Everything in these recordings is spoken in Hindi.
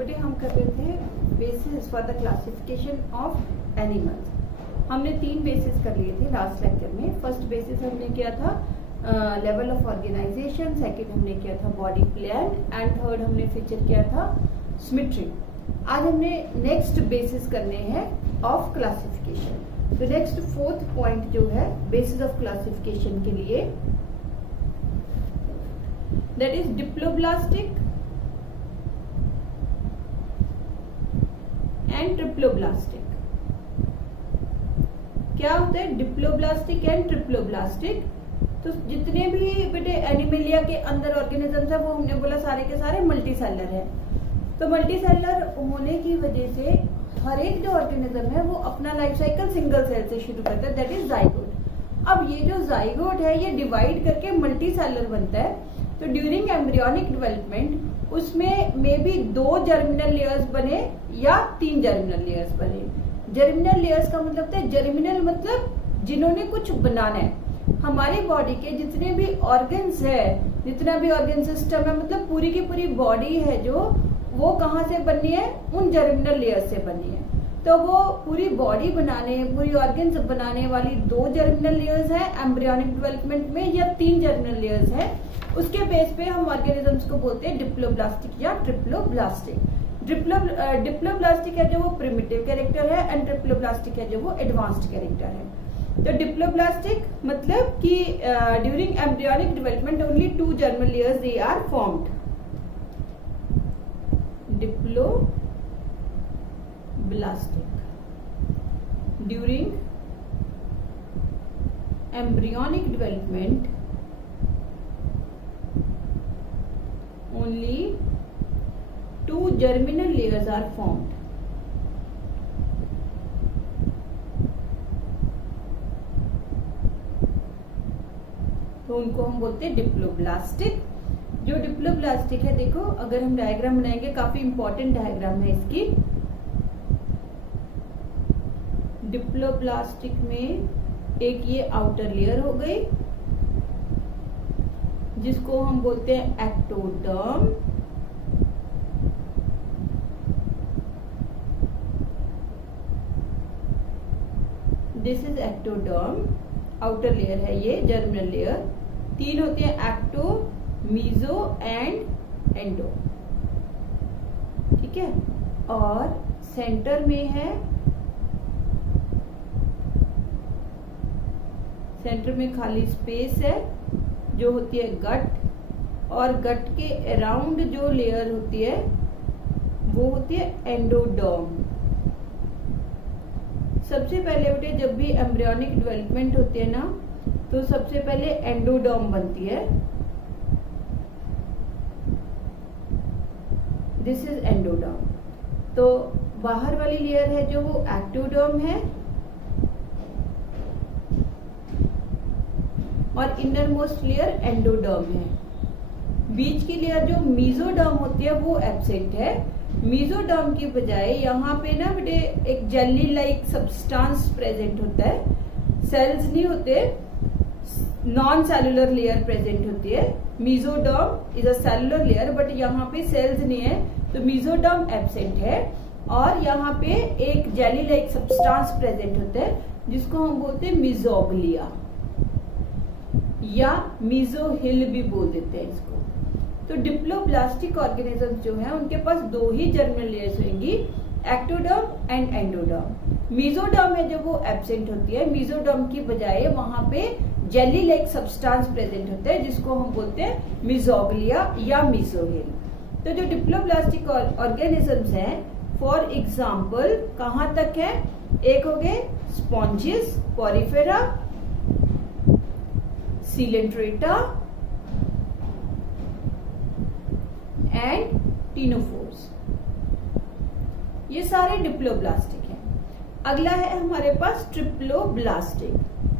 बेटे हम कर रहे थे basis for the classification of animals. हमने 3 बेसिस कर लिए थे लास्ट लेक्चर में। फर्स्ट बेसिस हमने किया था लेवल ऑफ ऑर्गेनाइजेशन, सेकंड हमने किया था बॉडी प्लान एंड थर्ड हमने फीचर किया था सिमेट्री। आज हमने नेक्स्ट बेसिस करने हैं ऑफ क्लासिफिकेशन। तो नेक्स्ट 4th पॉइंट जो है बेसिस ऑफ क्लासिफिकेशन के लिए, that is diploblastic and triploblastic. क्या होता है डिप्लोब्लास्टिक एंड ट्रिप्लोब्लास्टिक? तो जितने भी बेटे एनिमलिया के अंदर ऑर्गेनिजम्स है वो हमने बोला सारे के सारे मल्टीसेलर है। तो मल्टीसेलर होने की वजह से हर एक जो ऑर्गेनिज्म है वो अपना लाइफ साइकिल सिंगल सेल से शुरू करता है, दैट इज जाइगोट। अब ये जो जाइगोट है ये डिवाइड करके मल्टीसेलर बनता है। तो ड्यूरिंग एम्ब्रियोनिक डेवलपमेंट उसमें मे बी 2 जर्मिनल लेयर्स बने या 3 जर्मिनल लेयर्स बने। जर्मिनल लेयर्स का मतलब है, जर्मिनल मतलब जिन्होंने कुछ बनाना है। हमारी बॉडी के जितने भी ऑर्गन्स है, जितना भी ऑर्गन सिस्टम है, मतलब पूरी की पूरी बॉडी है जो, वो कहाँ से बनी है? उन जर्मिनल लेयर्स से बनी है। तो वो पूरी बॉडी बनाने, पूरी ऑर्गन्स बनाने वाली 2 जर्मिनल लेयर्स है एम्ब्रियोनिक डेवलपमेंट में, या 3 जर्मिनल लेयर्स है। उसके बेस पे हम ऑर्गेनिजम्स को बोलते हैं डिप्लोब्लास्टिक या ट्रिप्लोब्लास्टिक। डिप्लोब्लास्टिक है जो वो प्रिमिटिव कैरेक्टर है एंड ट्रिप्लोब्लास्टिक है जो वो एडवांस्ड कैरेक्टर है। तो डिप्लोब्लास्टिक मतलब कि during embryonic development only 2 germinal layers they are formed. Diploblastic during embryonic development only 2 germinal layers are formed. तो उनको हम बोलते हैं डिप्लोब्लास्टिक। जो डिप्लोब्लास्टिक है, देखो अगर हम डायग्राम बनाएंगे, काफी इंपॉर्टेंट डायग्राम है इसकी। डिप्लोब्लास्टिक में एक ये आउटर लेयर हो गई जिसको हम बोलते हैं ectoderm. This is ectoderm, outer layer है ये, जर्मिनल लेयर। 3 होते हैं, एक्टो, मीजो एंड एंडो, ठीक है। और सेंटर में है, सेंटर में खाली स्पेस है जो होती है गट, और गट के अराउंड जो लेयर होती है वो होती है एंडोडर्म। सबसे पहले बेटे जब भी एम्ब्रियोनिक डेवलपमेंट होती है ना, तो सबसे पहले एंडोडर्म बनती है। This is endoderm. तो बाहर वाली लेयर है जो वो एक्टोडर्म है, और इनर मोस्ट लेयर एंडोडर्म है। बीच की लेयर जो मीजोडर्म होती है वो एब्सेंट है। मीजोडर्म की बजाय यहाँ पे ना बेटे एक जेली लाइक सब्सटेंस प्रेजेंट होता है। सेल्स नहीं होते, नॉन सेलुलर लेयर प्रेजेंट होती है। Mesoderm is a cellular layer, but यहाँ पे सेल्स नहीं है, तो मीजोडर्म एब्सेंट है। और यहाँ पे एक जेली लाइक सब्सटेंस प्रेजेंट होता है जिसको हम बोलते हैं मीजोग्लिया, या मीजोहिल भी बोल देते हैं इसको। तो डिप्लोब्लास्टिक ऑर्गेनिजम्स जो हैं उनके पास 2 ही जर्मिनल लेयर्स होंगी, एक्टोडर्म एंड एंडोडर्म। मीजोडर्म है जो वो एब्सेंट होती है। मीजोडर्म की बजाय वहां पे जेली लाइक सब्सटेंस प्रेजेंट होता है जिसको हम बोलते हैं मीजोग्लिया या मीजोहिल। तो जो डिप्लोब्लास्टिक ऑर्गेनिजम्स हैं, फॉर एग्जाम्पल कहाँ तक है? एक हो गए spongin, Porifera, Coelenterata and ctenophores, ये सारे डिप्लोब्लास्टिक हैं। अगला है हमारे पास ट्रिप्लोब्लास्टिक।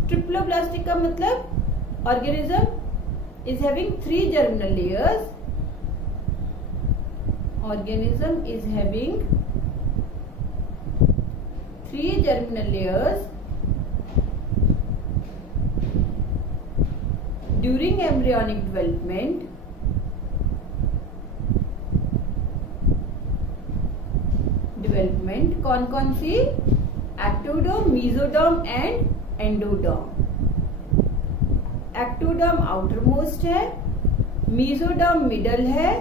ट्रिप्लोब्लास्टिक का मतलब organism is having 3 germinal layers. Organism is having 3 germinal layers during embryonic development development कौन कौन सी, ectoderm, mesoderm and endoderm. Ectoderm outer most है, मेसोडर्म मिडल है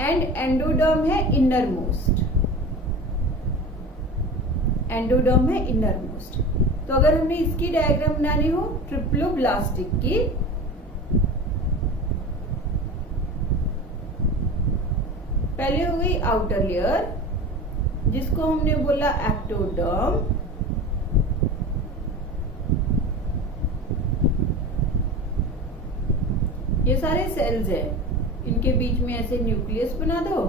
एंड एंडोडर्म है इनर मोस्ट। एंडोडर्म है इनर मोस्ट। तो अगर हमें इसकी डायग्राम बनानी हो ट्रिप्लोब्लास्टिक की, पहले हो गई आउटर लेयर जिसको हमने बोला एक्टोडर्म, ये सारे सेल्स है, इनके बीच में ऐसे न्यूक्लियस बना दो,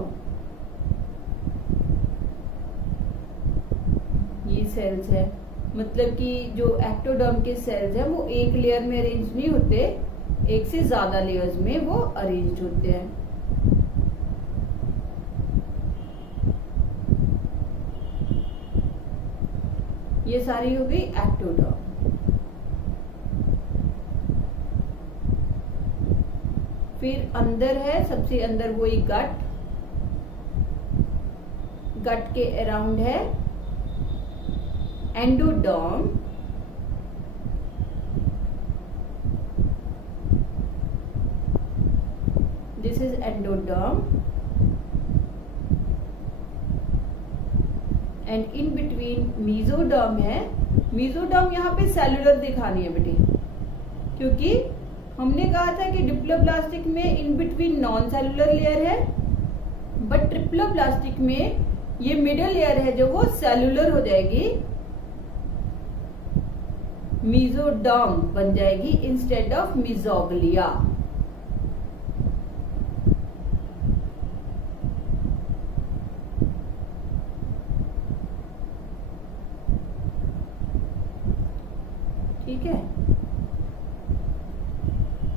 ये सेल्स है। मतलब कि जो एक्टोडर्म के सेल्स हैं वो एक लेयर में अरेंज नहीं होते, एक से ज्यादा लेयर्स में वो अरेंज होते हैं। ये सारी हो गई एक्टोडर्म। फिर अंदर है, सबसे अंदर वही गट, गट के अराउंड है endoderm, this is endoderm and in between mesoderm है। मेसोडर्म यहाँ पे सेलुलर दिखानी है बेटे, क्योंकि हमने कहा था कि डिप्लोब्लास्टिक में in between non cellular layer है, बट ट्रिप्लोब्लास्टिक में ये मिडल लेयर है जो वो सेलुलर हो जाएगी, मेसोडर्म बन जाएगी इंस्टेड ऑफ मेसोग्लिया। ठीक है,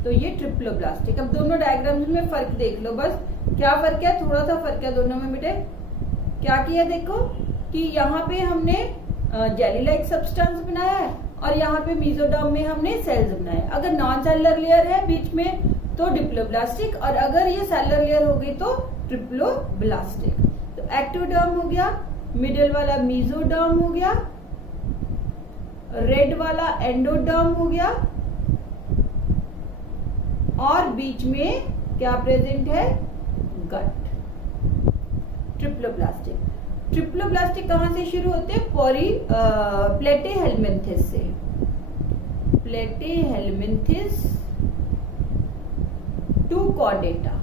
तो ये ट्रिप्लोब्लास्टिक। अब दोनों डायग्राम्स में फर्क देख लो, बस क्या फर्क है, थोड़ा सा फर्क है दोनों में बेटे। क्या किया देखो कि यहाँ पे हमने जेली लाइक सब्सटेंस बनाया है और यहाँ पे मेसोडर्म में हमने सेल्स बनाए। अगर नॉन सेलुलर लेयर है बीच में तो डिप्लोब्लास्टिक, और अगर ये सेलुलर लेयर हो गई तो ट्रिप्लोब्लास्टिक। तो एक्टोडर्म हो गया, मिडिल वाला मेसोडर्म हो गया, रेड वाला एंडोडर्म हो गया, और बीच में क्या प्रेजेंट है, गट। ट्रिप्लोब्लास्टिक। ट्रिप्लोब्लास्टिक कहां से शुरू होते हैं, प्लेटेहेलमिन्थेस से। प्लेटेहेलमिन्थेस टू कॉर्डेटा,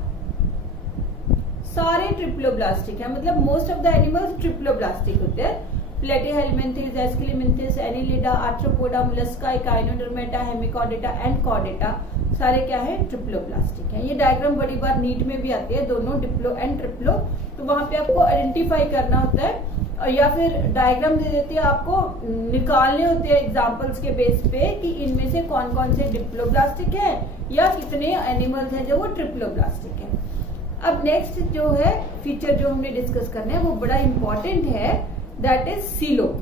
सारे ट्रिप्लोब्लास्टिक है, मतलब most of the animals triploblastic होते हैं। Platyhelminthes, Aschelminthes, Annelida, Arthropoda, Mollusca, Echinodermata, Hemichordata and Chordata, सारे क्या है, ट्रिप्लोब्लास्टिक है। ये डायग्राम बड़ी बार नीट में भी आती है, दोनों डिप्लो एंड ट्रिप्लो, तो वहां पे आपको आइडेंटिफाई करना होता है, और या फिर डायग्राम दे देती है, आपको निकालने होते हैं एग्जांपल्स के बेस पे कि इनमें से कौन कौन से डिप्लोब्लास्टिक है या कितने एनिमल्स हैं जो वो ट्रिप्लोब्लास्टिक है। अब नेक्स्ट जो है फीचर जो हमने डिस्कस करना है वो बड़ा इंपॉर्टेंट है, दैट इज सीलोम।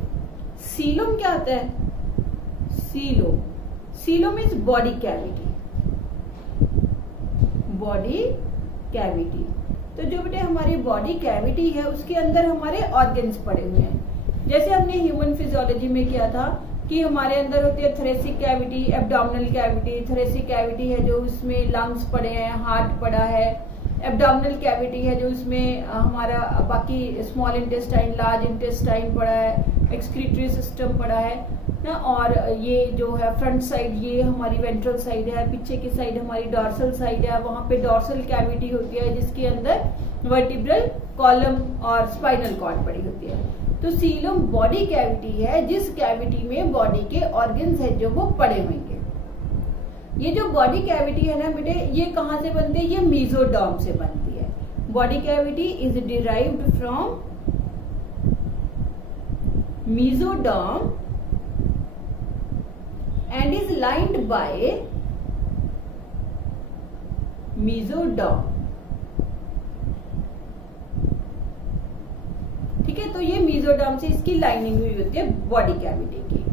सीलोम क्या होता है, coelom, coelom is body cavity. Body cavity, तो जो बेटे हमारी बॉडी कैविटी है उसके अंदर हमारे ऑर्गन्स पड़े हुए हैं। जैसे हमने ह्यूमन फिजियोलॉजी में किया था कि हमारे अंदर होती है thoracic cavity, abdominal cavity. Thoracic cavity है जो उसमें लंग्स पड़े हैं, हार्ट पड़ा है। एब्डोमिनल कैविटी है जो उसमें हमारा बाकी स्मॉल इंटेस्टाइन, लार्ज इंटेस्टाइन पड़ा है, एक्सक्रीटरी सिस्टम पड़ा है ना, और ये जो है फ्रंट साइड ये हमारी वेंट्रल साइड है, पीछे की साइड हमारी डॉर्सल साइड है, वहां पे डॉर्सल कैविटी होती है जिसके अंदर वर्टिब्रल कॉलम और स्पाइनल कॉर्ड पड़ी होती है। तो सीलोम बॉडी कैविटी है जिस कैविटी में बॉडी के ऑर्गन्स है जो वो पड़े होंगे। ये जो बॉडी कैविटी है ना बेटे, ये कहाँ से बनती है, ये मेसोडर्म से बनती है। Body cavity is derived from mesoderm and is lined by mesoderm। ठीक है, तो ये मेसोडर्म से इसकी लाइनिंग हुई होती है बॉडी कैविटी की,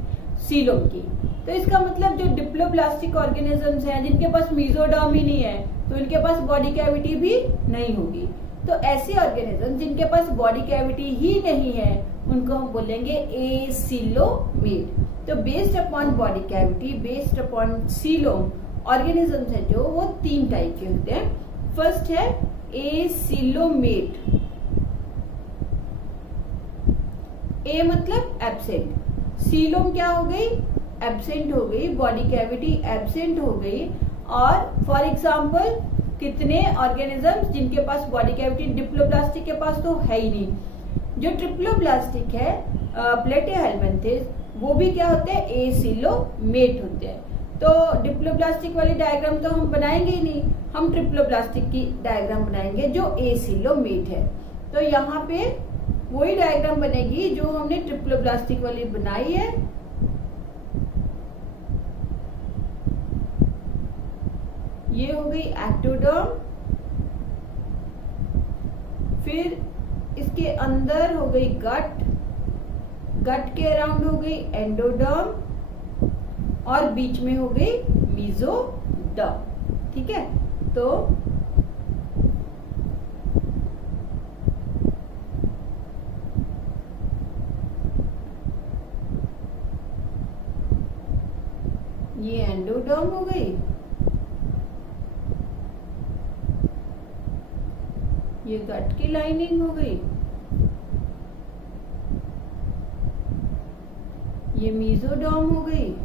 सीलोम की। तो इसका मतलब जो डिप्लोब्लास्टिक ऑर्गेनिजम्स हैं जिनके पास मेसोडर्म ही नहीं है तो इनके पास बॉडी कैविटी भी नहीं होगी। तो ऐसे ऑर्गेनिज्म जिनके पास बॉडी कैविटी ही नहीं है उनको हम बोलेंगे एसिलोमेट। तो based upon body cavity, based upon coelom organism है जो वो 3 टाइप के होते हैं। फर्स्ट है एसिलोमेट, ए मतलब एब्सेंट, सीलोम क्या हो गई, एब्सेंट हो गई, बॉडी कैविटी एब्सेंट हो गई। और फॉर एग्जाम्पल कितने ऑर्गेनिजम्स जिनके पास बॉडी कैविटी, डिप्लोब्लास्टिक के पास तो है ही नहीं। जो ट्रिप्लोब्लास्टिक है प्लेटिहेल्मिन्थेस, वो भी क्या होते हैं, एसिलोमेट होते हैं। तो डिप्लोब्लास्टिक वाली डायग्राम तो हम बनाएंगे ही नहीं, हम ट्रिप्लोब्लास्टिक की डायग्राम बनाएंगे जो एसिलोमेट है। तो यहाँ पे वही डायग्राम बनेगी जो हमने ट्रिप्लोब्लास्टिक वाली बनाई है। ये हो गई एक्टोडर्म, फिर इसके अंदर हो गई गट, गट के अराउंड हो गई एंडोडर्म और बीच में हो गई मीजोडर्म। ठीक है, तो ये एंडोडर्म हो गई, ये गट की लाइनिंग हो गई, ये मीजोडर्म हो गई,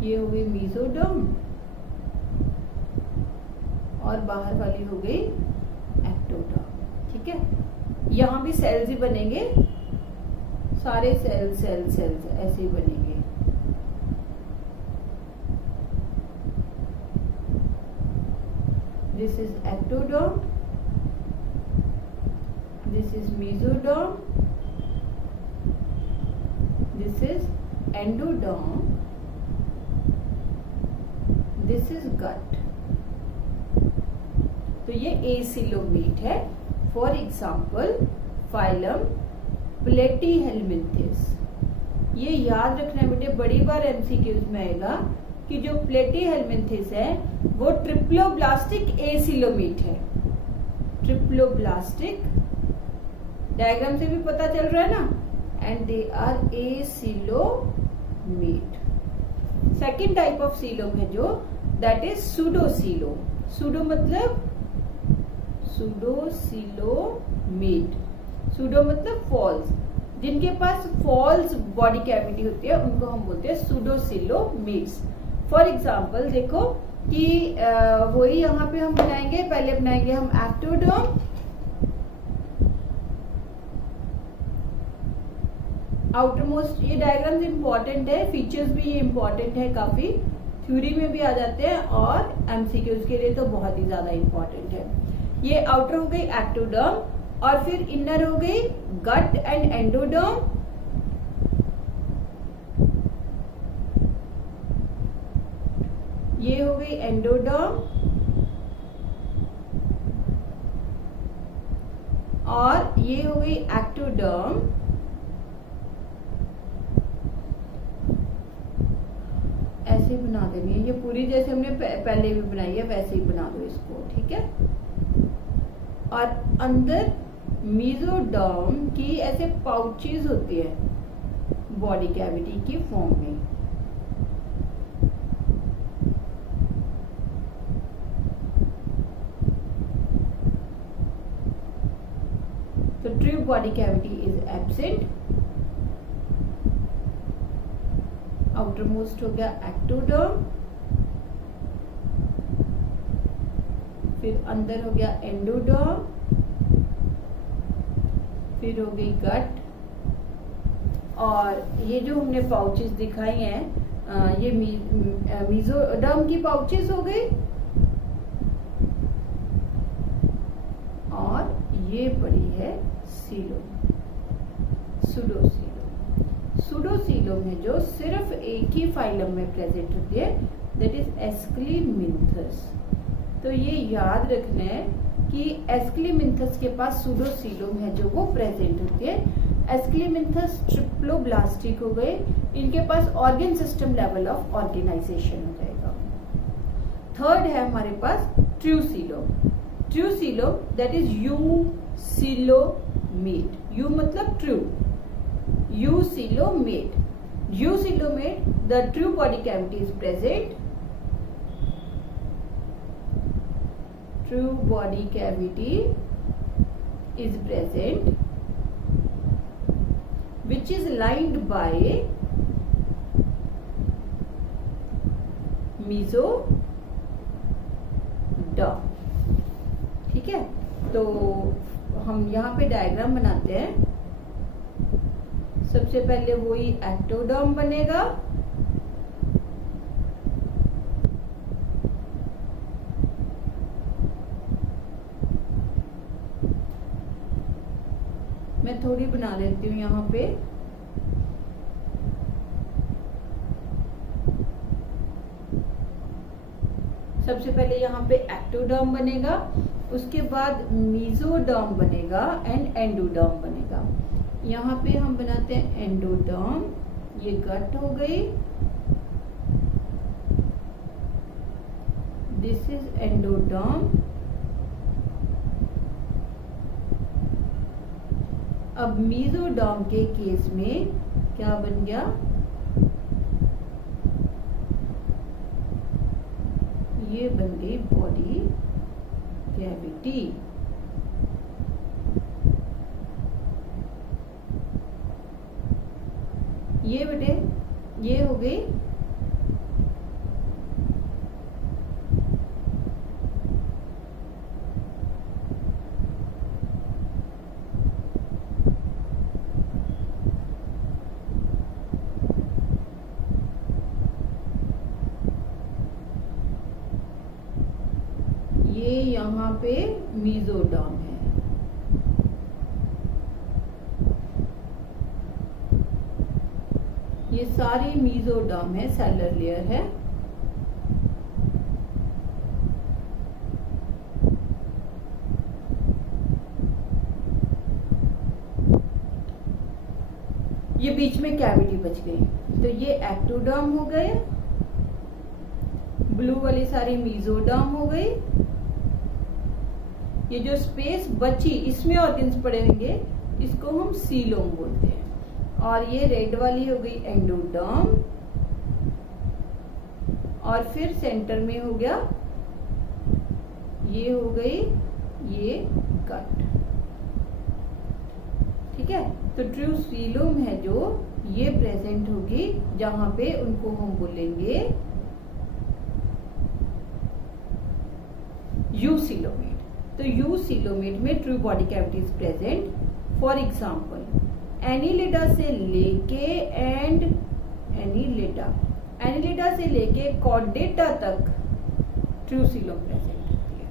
ये हो गई मीजोडर्म और बाहर वाली हो गई एक्टोडर्म। ठीक है, यहां भी सेल्स ही बनेंगे, सारे सेल्स ऐसे ही बनेंगे। This is ectoderm, this is mesoderm, this is endoderm, this is gut। तो ये एसिलोमेट है। For example phylum Platyhelminthes. ये याद रखना है बेटे, बड़ी बार एमसीक्यूज में आएगा कि जो प्लेटिहेल्मिन्थेस है वो ट्रिप्लोब्लास्टिक एसिलोमेट है। ट्रिप्लोब्लास्टिक डायग्राम से भी पता चल रहा है ना, and they are acoelomate. Second type of coelom है जो, दैट इज सूडोसीलोम। सूडो मतलब सूडोसीलोमेट, सूडो मतलब फॉल्स, जिनके पास फॉल्स बॉडी कैविटी होती है उनको हम बोलते हैं सूडोसीलोमेट्स। फॉर एग्जाम्पल देखो कि वही यहाँ पे हम बनाएंगे, पहले बनाएंगे हम एक्टोडर्म, आउटरमोस्ट। ये डायग्राम्स इंपॉर्टेंट है, फीचर्स भी ये इंपॉर्टेंट है, काफी थ्योरी में भी आ जाते हैं और एमसीक्यूज के लिए तो बहुत ही ज्यादा इंपॉर्टेंट है। ये आउटर हो गई एक्टोडर्म और फिर इनर हो गई गट एंड एंडोडर्म। ये हो गई एंडोडर्म और ये हो गई एक्टोडर्म। ऐसे बना देनी है ये पूरी, जैसे हमने पहले भी बनाई है वैसे ही बना दो इसको। ठीक है, और अंदर मीजोडर्म की ऐसे पाउचेस होती है बॉडी कैविटी की फॉर्म में। तो true body cavity is absent. Outermost हो गया एक्टोडर्म, फिर अंदर हो गया एंडोडर्म, फिर हो गई गट, और ये जो हमने पाउचेस दिखाई हैं ये मीजोडर्म की पाउचेस हो गई, और ये पड़ी है सीलोम, सूडोसीलोम। सूडोसीलोम है जो सिर्फ एक ही फाइलम में प्रेजेंट होती है, दैट इज एस्क्लीमिंथस। तो ये याद रखना है कि एस्क्लीमिंथस के पास सूडोसीलोम है जो वो प्रेजेंट होती है। एस्क्लेमिंथस ट्रिप्लोब्लास्टिक हो गए, इनके पास organ system level of organisation हो जाएगा। थर्ड है हमारे पास true coelom. True coelom that is eucoelomate, eu मतलब true, eucoelomate. Eucoelomate the true body cavity is present, true body cavity is present which is lined by mesoderm। ठीक है, तो हम यहाँ पे डायग्राम बनाते हैं। सबसे पहले वही एक्टोडर्म बनेगा, मैं थोड़ी बना लेती हूँ यहाँ पे। सबसे पहले यहाँ पे एक्टोडर्म बनेगा, उसके बाद मेसोडर्म बनेगा एंड एंडोडर्म बनेगा। यहाँ पे हम बनाते हैं एंडोडर्म, ये गट हो गई, दिस इज एंडोडर्म। अब मेसोडर्म के केस में क्या बन गया, ये बन गई बॉडी कैविटी। ये बेटे ये हो गई यहाँ पे मेसोडर्म है। ये सारी मेसोडर्म है, सेलर लेयर है। ये बीच में कैविटी बच गई, तो ये एक्टोडर्म हो गए, ब्लू वाली सारी मेसोडर्म हो गई। ये जो स्पेस बची इसमें ऑर्गन्स पड़े होंगे, इसको हम सीलोम बोलते हैं। और ये रेड वाली हो गई एंडोडर्म, और फिर सेंटर में हो गया, ये हो गई ये कट। ठीक है, तो ट्रू सीलोम है जो ये प्रेजेंट होगी, जहां पे उनको हम बोलेंगे यूसिलोमेट। तो यूसिलोमेट में true body cavity is present. For example Annelida से लेके एनिलिडा से लेके कॉर्डेटा तक ट्रू सीलोम प्रेजेंट होती है।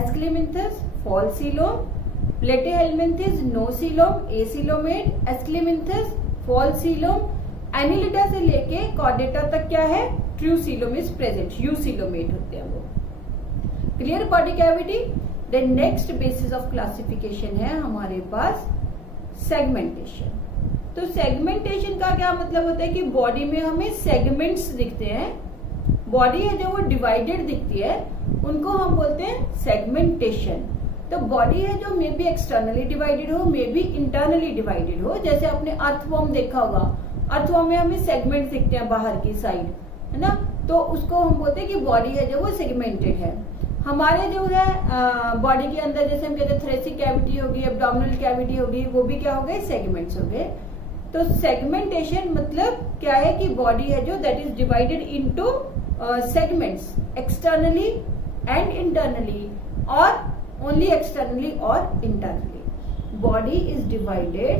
Aschelminthes false coelom, Platyhelminthes no coelom acoelomate, Aschelminthes false coelom. Annelida से लेके कॉर्डेटा तक क्या है, true coelom is present, eucoelomate होते हैं वो। Clear body cavity. Then next basis of classification है हमारे पास सेगमेंटेशन। तो सेगमेंटेशन का क्या मतलब होता है कि बॉडी में हमें सेगमेंट्स दिखते हैं, बॉडी है जो वो डिवाइडेड दिखती है, उनको हम बोलते हैं सेगमेंटेशन। तो बॉडी है जो मे बी एक्सटर्नली डिवाइडेड हो, मे बी इंटरनली डिवाइडेड हो। जैसे आपने अर्थवॉर्म देखा होगा, अर्थवॉर्म में हमें सेगमेंट दिखते हैं बाहर की साइड, है ना, तो उसको हम बोलते हैं कि बॉडी है जो वो सेगमेंटेड है। हमारे जो है बॉडी के अंदर जैसे हम कहते हैं थोरेसिक कैविटी होगी, एब्डोमिनल कैविटी होगी, वो भी क्या हो गए, सेगमेंट्स हो गए। तो सेगमेंटेशन मतलब क्या है कि बॉडी है जो that is divided into segments, externally and internally, और ओनली एक्सटर्नली और internally. Body is divided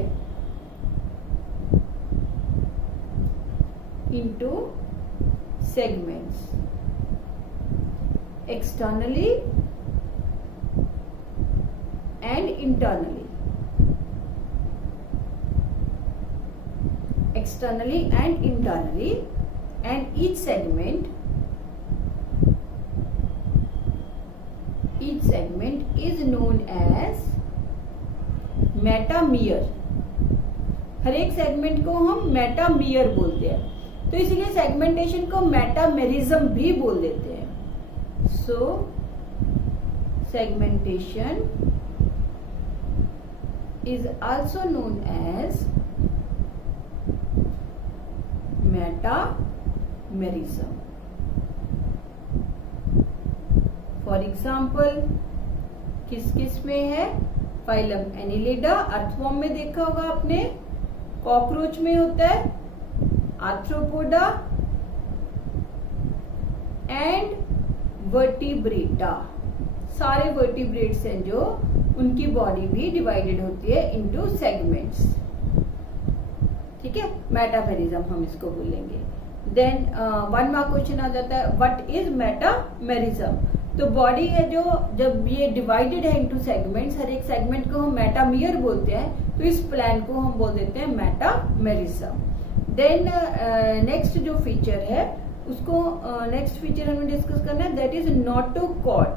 into segments externally and internally, externally and internally, and each segment is known as metamer, हर एक सेगमेंट को हम मेटामियर बोलते हैं, तो इसीलिए सेगमेंटेशन को मेटामेरिज्म भी बोल देते हैं। So segmentation is also known as metamerism. For example किस किस में है? फाइलम एनिलिडा, अर्थवॉर्म में देखा होगा आपने, कॉकरोच में होता है, आर्थ्रोपोडा एंड वर्टिब्रेटा। सारे वर्टिब्रेट्स हैं जो, उनकी बॉडी भी डिवाइडेड होती है इनटू सेगमेंट्स। ठीक है, मेटामेरिज्म हम इसको बोलेंगे। देन 1 मार्क क्वेश्चन आ जाता है, व्हाट इज मेटामेरिज्म? तो बॉडी है जो, जब ये डिवाइडेड है इनटू सेगमेंट्स, हर एक सेगमेंट को हम मेटामियर बोलते हैं, तो इस प्लान को हम बोल देते हैं मेटामेरिज्म। देन नेक्स्ट जो फीचर है उसको, नेक्स्ट फीचर हमें डिस्कस करना है, दैट इज नोटोकॉर्ड।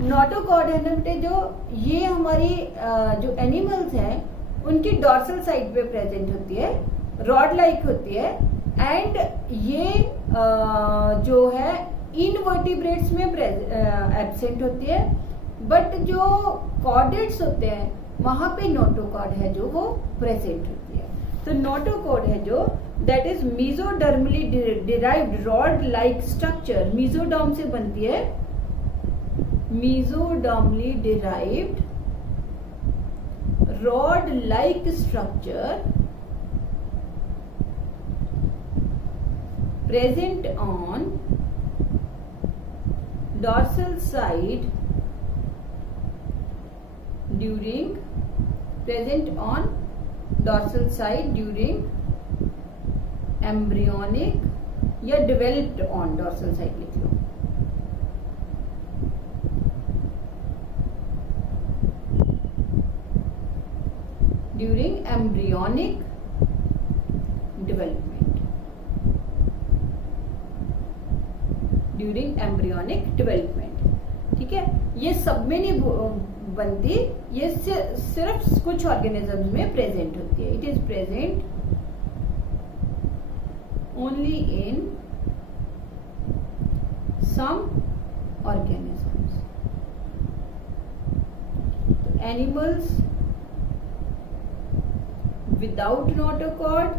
नोटोकॉर्ड है ना बेटे, जो ये हमारी जो एनिमल्स हैं उनकी डॉर्सल साइड पे प्रेजेंट होती है, रॉड लाइक होती है, एंड ये जो है इनवर्टिब्रेट्स में एब्सेंट होती है, बट जो कॉर्डेट्स होते हैं वहां पे नोटोकॉर्ड है जो वो प्रेजेंट होती है। तो नोटोकॉर्ड है जो, that is mesodermally derived rod like structure, mesoderm से बनती है, mesodermally derived rod like structure present on dorsal side during embryonic या developed on dorsal side लिख लो। during embryonic development, during embryonic development. ठीक है, ये सब में नहीं बनती, ये सिर्फ कुछ ऑर्गेनिजम्स में प्रेजेंट होती है। It is present only in some organisms. Animals without notochord,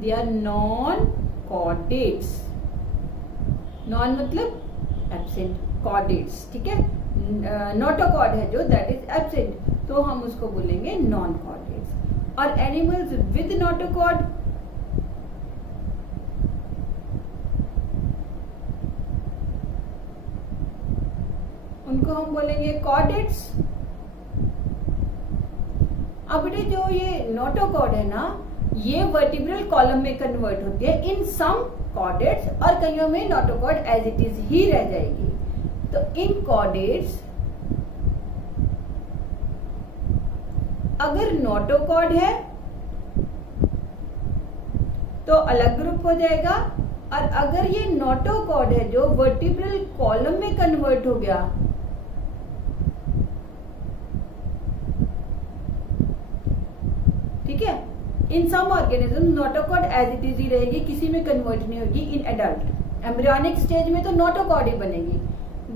they are non-chordates। Non मतलब एब्सेंट, कॉर्डेट्स। ठीक है, नोटोकॉर्ड है जो, दैट इज एब्सेंट, तो हम उसको बोलेंगे नॉन कॉर्डेट्स। और एनिमल्स विद नोटोकॉर्ड, उनको हम बोलेंगे कॉर्डेट्स। अब बेटे जो ये नोटोकॉर्ड है ना, ये वर्टिब्रल कॉलम में कन्वर्ट होती है इन सम कॉर्डेट्स, और कईयों में नोटोकॉर्ड एज इट इज ही रह जाएगी। तो इन कॉर्डेट्स अगर नोटोकॉर्ड है तो अलग ग्रुप हो जाएगा, और अगर ये नोटोकॉर्ड है जो वर्टिब्रल कॉलम में कन्वर्ट हो गया, ठीक है, in some organism notochord as it is ही रहेगी, किसी में कन्वर्ट नहीं होगी। इन एडल्ट एम्ब्रियोनिक स्टेज में तो नोटोकॉर्ड ही बनेगी,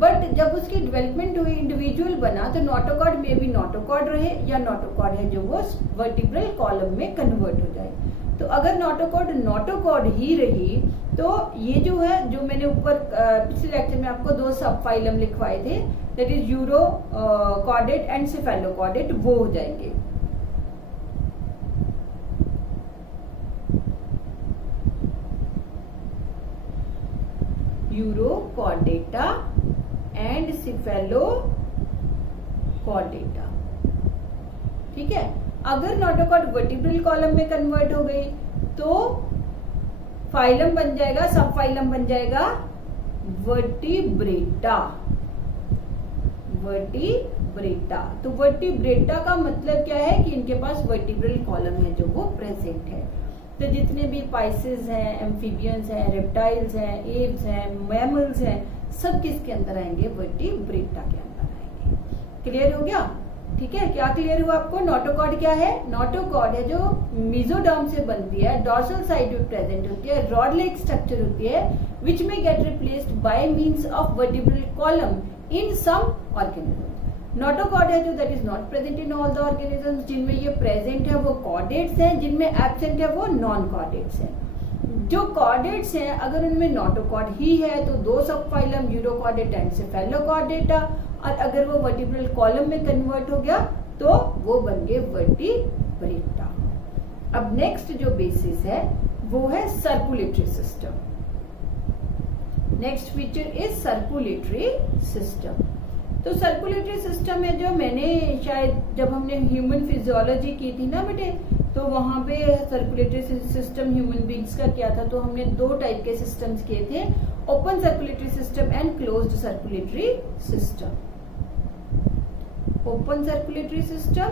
बट जब उसकी डेवलपमेंट हुई, इंडिविजुअल बना, तो नोटोकॉर्ड में भी नोटोकॉर्ड रहे, या नोटोकॉर्ड है जो वो वर्टिब्रल कॉलम में कन्वर्ट हो जाए। तो अगर नोटोकॉर्ड ही रही, तो ये जो है, जो मैंने ऊपर पिछले लेक्चर में आपको 2 सब फाइलम लिखवाए थे, दैट इज यूरोकॉर्डेट एंड सेफेलोकॉर्डेट, वो हो जाएंगे। Urochordata and Cephalochordata. ठीक है, अगर नोटोकॉर्ड वर्टिब्रल कॉलम में कन्वर्ट हो गई तो फाइलम बन जाएगा, सब फाइलम बन जाएगा वर्टिब्रेटा। तो वर्टिब्रेटा का मतलब क्या है कि इनके पास वर्टिब्रल कॉलम है जो वो प्रेजेंट है। तो जितने भी पाइसेस हैं, एम्फीबियंस हैं, रेप्टाइल्स हैं, एव्स हैं, मैमल्स हैं, सब किसके अंदर आएंगे, वर्टिब्रेटा के अंदर आएंगे। क्लियर हो गया? ठीक है, क्या क्लियर हुआ आपको? नोटोकॉर्ड क्या है? नोटोकॉर्ड है जो मेसोडर्म से बनती है, डोर्सल साइड में प्रेजेंट होती है, रॉड लाइक स्ट्रक्चर होती है, विच में get replaced by means of vertebral column in some organism. Notochord है जो that is not present in all the organisms. जिनमें ये प्रेजेंट है वो कॉर्डेट्स हैं, जिनमें एब्सेंट है वो नॉन कॉर्डेट्स हैं। जो कॉर्डेट्स हैं अगर उनमें नोटोकॉर्ड ही है तो दो सब फाइलम, यूरोकॉर्डेट एंड सेफेलोकॉर्डेटा, और अगर वो वर्टिब्रल कॉलम में कन्वर्ट हो गया तो वो बन गए वर्टिब्रेटा। अब नेक्स्ट जो बेसिस है वो है circulatory system. Next feature is circulatory system. तो सर्कुलेटरी सिस्टम है जो मैंने शायद जब हमने ह्यूमन फिजियोलॉजी की थी ना बेटे, तो वहां पे सर्कुलेटरी सिस्टम ह्यूमन बींग्स का क्या था, तो हमने दो टाइप के सिस्टम्स किए थे, open circulatory system and closed circulatory system. Open circulatory system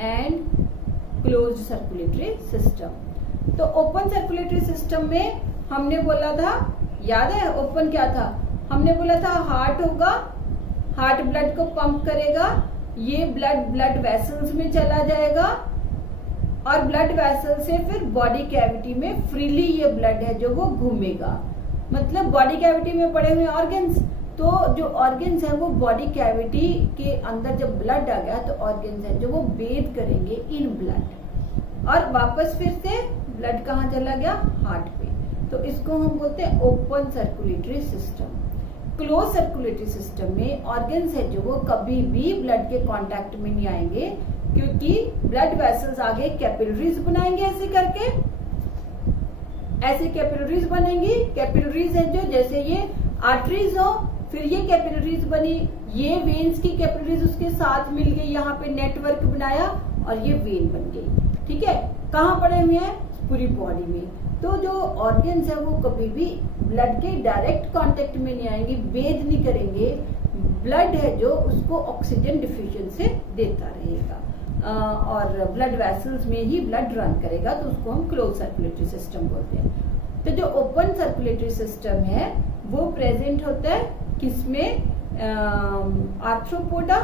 and closed circulatory system. तो ओपन सर्कुलेटरी सिस्टम में हमने बोला था, याद है ओपन क्या था, हमने बोला था हार्ट होगा, हार्ट ब्लड को पंप करेगा, ये ब्लड वेसल्स में चला जाएगा और ब्लड वेसल से फिर बॉडी कैविटी में फ्रीली ये ब्लड है जो वो घूमेगा। मतलब बॉडी कैविटी में पड़े हुए ऑर्गन्स, तो जो ऑर्गन्स है वो बॉडी कैविटी के अंदर जब ब्लड आ गया तो ऑर्गन्स है जो वो बेथ करेंगे इन ब्लड, और वापस फिर से ब्लड कहाँ चला गया, हार्ट पे। तो इसको हम बोलते हैं open circulatory system. Close circulatory system में ऑर्गन्स है जो वो कभी भी ब्लड के कांटेक्ट में नहीं आएंगे, क्योंकि ब्लड वेसल्स आगे कैपिलरीज बनाएंगे, ऐसे करके ऐसे कैपिलरीज बनेंगी। कैपिलरीज है जो जैसे ये आर्टरीज हो, फिर ये कैपिलरीज बनी, ये वेन्स की कैपिलरीज उसके साथ मिल गई, यहाँ पे नेटवर्क बनाया और ये वेन बन गई। ठीक है, कहाँ पड़े हुए हैं, पूरी बॉडी में। तो जो ऑर्गन्स है वो कभी भी ब्लड के डायरेक्ट कांटेक्ट में नहीं आएंगे, वेद नहीं करेंगे, ब्लड है जो उसको ऑक्सीजन डिफिशिएंसी देता रहेगा और ब्लड वेसल्स में ही ब्लड रन करेगा, तो उसको हम क्लोज सर्कुलेटरी सिस्टम बोलते हैं। तो जो ओपन सर्कुलेटरी सिस्टम है वो प्रेजेंट होता है किसमें, Arthropoda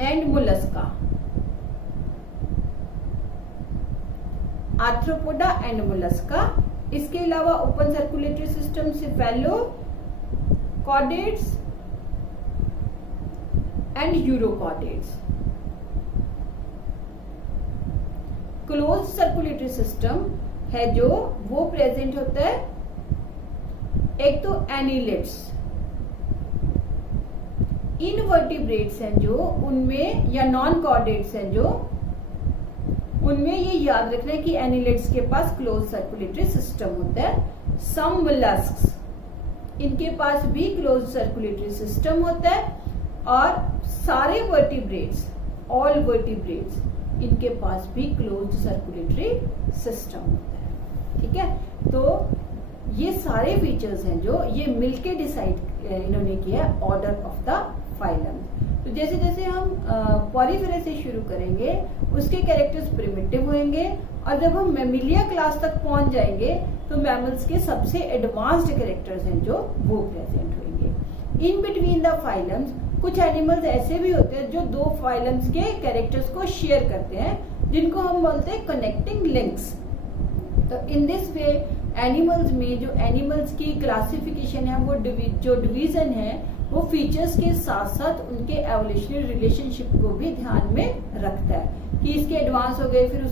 and Mollusca. Arthropoda and Mollusca. इसके अलावा open circulatory system cephalochordates and urochordates. Close circulatory system है जो वो प्रेजेंट होता है, एक तो एनिलेट्स, इनवर्टिब्रेट्स हैं जो उनमें, या नॉन कॉर्डेट्स हैं जो उनमें, ये याद रखना है कि एनिलेट्स के पास क्लोज सर्कुलेटरी सिस्टम होता है। सम मोलस्क्स, इनके पास भी क्लोज सर्कुलेटरी सिस्टम होता है, और सारे वर्टिब्रेट्स, ऑल वर्टिब्रेट्स, इनके पास भी क्लोज सर्कुलेटरी सिस्टम होता है। ठीक है, तो ये सारे फीचर्स हैं जो ये मिलके डिसाइड इन्होंने किया ऑर्डर ऑफ द फाइलम। तो जैसे जैसे हम पॉलीफेरा से शुरू करेंगे उसके कैरेक्टर्स प्रिमिटिव होंगे, और जब हम मैमिलिया क्लास तक पहुंच जाएंगे तो मैमल्स के सबसे एडवांस्ड कैरेक्टर्स हैं जो वो प्रेजेंट होंगे। इन बिटवीन द फाइलम्स कुछ एनिमल्स ऐसे भी होते हैं जो दो फाइलम्स के कैरेक्टर्स को शेयर करते हैं, जिनको हम बोलते हैं कनेक्टिंग लिंक्स। तो इन दिस वे एनिमल्स में जो एनिमल्स की क्लासिफिकेशन है वो जो डिवीजन है वो फीचर्स के साथ साथ उनके एवोल्यूशनरी रिलेशनशिप को भी ध्यान में रखता है कि इसके एडवांस हो गए, फिर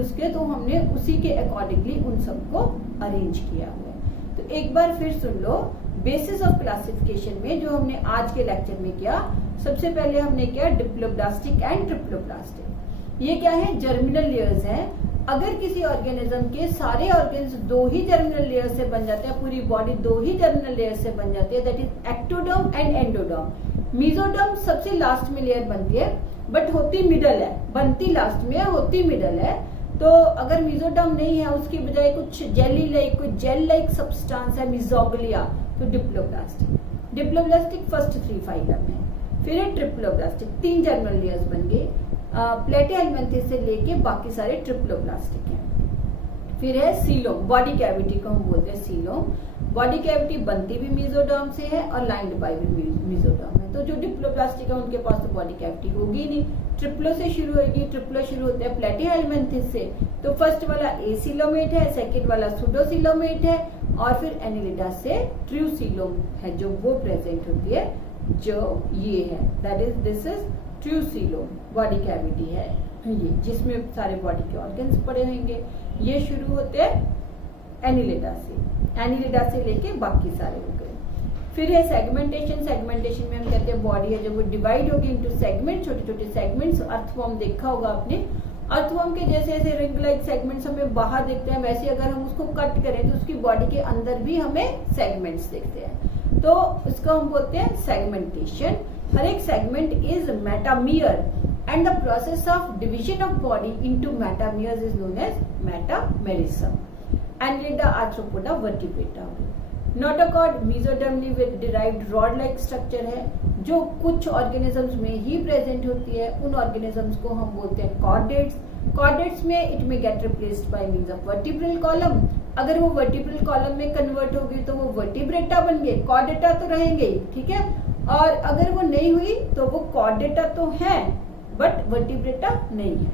उसके, तो हमने उसी के अकॉर्डिंगली उन सबको अरेंज किया हुआ है। तो एक बार फिर सुन लो, बेसिस ऑफ क्लासिफिकेशन में जो हमने आज के लेक्चर में किया, सबसे पहले हमने किया डिप्लोब्लास्टिक एंड ट्रिप्लोब्लास्टिक। ये क्या है, जर्मिनल लेयर्स हैं। अगर किसी ऑर्गेनिज्म के सारे ऑर्गन्स दो ही जर्मिनल लेयर से बन जाते हैं, पूरी बॉडी दो ही जर्मिनल लेयर से बन जाती है, that is ectoderm and endoderm. Mesoderm सबसे लास्ट में लेयर बनती है, बट होती मिडल है, बनती लास्ट में है, होती मिडल है। तो अगर मेसोडर्म नहीं है, उसकी बजाय कुछ जेली लाइक, कुछ जेल लाइक सब्सटेंस है, मेसोग्लिया, तो डिप्लोब्लास्टिक। डिप्लोब्लास्टिक फर्स्ट 3 फाइलम है, फिर है ट्रिप्लोब्लास्टिक, 3 जर्मिनल लेयर्स बन गए। प्लेटिहेल्मिन्थेस से लेके बाकी सारे ट्रिप्लोब्लास्टिक हैं। फिर है सीलोम, बॉडी कैविटी को हम बोलते हैं सीलोम। बॉडी कैविटी बनती भी मेसोडर्म से है और लाइंड बाय भी मेसोडर्म है। तो जो डिप्लोब्लास्टिक है उनके पास तो बॉडी कैविटी होगी नहीं, ट्रिप्लो से शुरू होगी। ट्रिप्लो शुरू होते हैं प्लेटिहेलमिन्थेस से। तो फर्स्ट वाला एसिलोमेट है, सेकंड वाला सूडोसिलोमेट है और फिर एनिलिडा से ट्रूसिलोम है जो वो प्रेजेंट होती है, जो ये है, that is this is ट्रूसिलोम। Body cavity है ये, जिसमें सारे बॉडी के ऑर्गन्स पड़े होंगे। ये शुरू होते हैं एनिलिडा से लेके बाकी सारे हो गए। फिर है सेगमेंटेशन। सेगमेंटेशन में हम कहते हैं बॉडी है जो वो डिवाइड होगी इनटू सेगमेंट, छोटे छोटे सेगमेंट्स। अर्थवॉर्म देखा होगा आपने, अर्थवॉर्म के जैसे ऐसे रिंग लाइक सेगमेंट्स हमें बाहर दिखते हैं, वैसे अगर हम उसको कट करें तो उसकी बॉडी के अंदर भी हमें सेगमेंट्स दिखते हैं। तो इसको हम बोलते हैं सेगमेंटेशन। हर एक segment is metamere and the process of division of body into metameres is known as metamerism. Annelida, Arthropoda, Vertebrata। Notochord मेसोडर्मली derived rod like structure है जो कुछ ऑर्गेनिजम्स में ही प्रेजेंट होती है। उन ऑर्गेनिजम्स को हम बोलते हैं कॉर्डेट्स। कॉर्डेट्स में इट में get replaced by means of vertebral column. अगर वो वर्टिब्रल कॉलम में कन्वर्ट होगी तो वो वर्टिब्रेटा बन गए, कॉर्डेटा तो रहेंगे ही, ठीक है। और अगर वो नहीं हुई तो वो कॉर्डेटा तो है बट वर्टिब्रेटा नहीं है।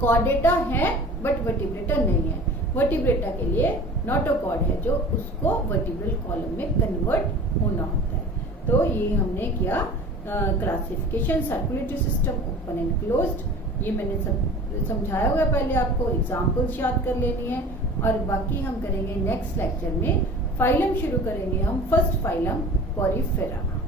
कॉर्डेटा है बट वर्टिब्रेटा नहीं है। वर्टिब्रेटा के लिए नोटोकॉर्ड है जो उसको वर्टिब्रल कॉलम में कन्वर्ट होना होता है। तो ये हमने किया classification, circulatory system, open and closed. ये मैंने सब समझाया हुआ है, पहले आपको एग्जांपल्स याद कर लेनी है। और बाकी हम करेंगे नेक्स्ट लेक्चर में। फाइलम शुरू करेंगे हम, फर्स्ट फाइलम पोरिफेरा।